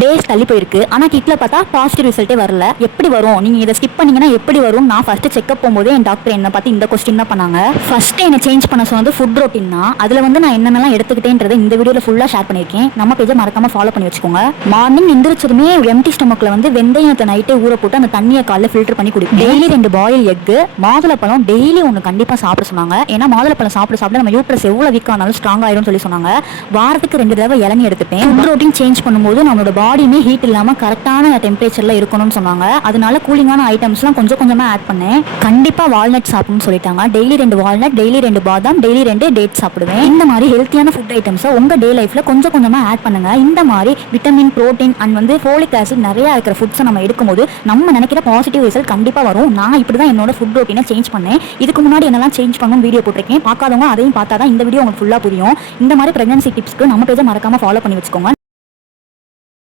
Days தள்ளி போயிருக்கு. ஆனால் கிட்டில் பார்த்தா பாசிட்டிவ் ரிசல்ட்டே வரல. எப்படி வரும்? நீங்கள் இதை ஸ்கிப் பண்ணீங்கன்னா எப்படி வரும்? நான் ஃபஸ்ட்டு செக்அப் போகும்போது என் டாக்டர் என்னை பார்த்து இந்த கொஸ்டின் தான் பண்ணாங்க. ஃபஸ்ட்டு என்னை சேஞ்ச் பண்ண சொன்னது ஃபுட் ரொட்டீன் தான். அதில் வந்து நான் என்னென்னலாம் எடுத்துக்கிட்டேன்றதை இந்த வீடியோவில் ஃபுல்லாக ஷேர் பண்ணியிருக்கேன். நம்ம பேஜை மறக்காமல் ஃபாலோ பண்ணி வச்சுக்கோங்க. மார்னிங் எந்திரிச்சதுமே எம்டி ஸ்டொமக்கில் வந்து வெந்தயத்தை நைட்டே ஊற போட்டு அந்த தண்ணியை காலைல ஃபில்டர் பண்ணி குடிப்பேன் டெய்லி ரெண்டு பாயில் எக்கு மாதுளப்பழம் டெய்லி ஒன்று கண்டிப்பாக சாப்பிட சொன்னாங்க. ஏன்னா மாதுளப்பழம் சாப்பிட சாப்பிட நம்ம யூட்ரஸ் எவ்வளோ வீக்காக ஸ்ட்ராங் ஆயிரும் சொல்லி சொன்னாங்க. வாரத்துக்கு ரெண்டு தடவை இளநி எடுத்துப்பேன். ஃபுட் ரொட்டீன் சேஞ்ச் பண்ணும்போது நம்மளோட பாடியுமே ஹீட் இல்லாமல் கரெக்டான டெம்பரேச்சரில் இருக்கணும்னு சொன்னாங்க. அதனால கூலிங்கான ஐட்டம்ஸ்லாம் கொஞ்சம் கொஞ்சமாக ஆட் பண்ணேன். கண்டிப்பாக வால்நட் சாப்பிடணும்னு சொல்லிட்டாங்க. டெய்லி ரெண்டு வால்நட் டெய்லி ரெண்டு பாதாம் டெய்லி ரெண்டு டேட் சாப்பிடுவேன். இந்த மாதிரி ஹெல்த்தியான ஃபுட் ஐட்டம்ஸை உங்கள் டே லைஃப்பில் கொஞ்சம் கொஞ்சமாக ஆட் பண்ணுங்க. இந்த மாதிரி விட்டமின் ப்ரோட்டீன் அண்ட் வந்து ஃபோலிக் ஆசிட் நிறையா இருக்கிற ஃபுட்ஸை நம்ம எடுக்கும்போது நம்ம நினைக்கிற பாசிட்டிவ் ரிசல்ட் கண்டிப்பாக வரும். நான் இப்படி தான் என்னோட ஃபுட் ரொட்டீனை சேஞ்ச் பண்ணேன். இதுக்கு முன்னாடி என்னெல்லாம் சேஞ்ச் பண்ணணும் வீடியோ போட்டிருக்கேன். பார்க்காதவங்க அதையும் பார்த்தா தான் இந்த வீடியோ உங்களுக்கு ஃபுல்லாக புரியும். இந்த மாதிரி ப்ரெக்னன்சி டிப்ஸ்க்கு நம்ம பேஜை மறக்காமல் ஃபாலோ பண்ணி வச்சுக்கோங்க.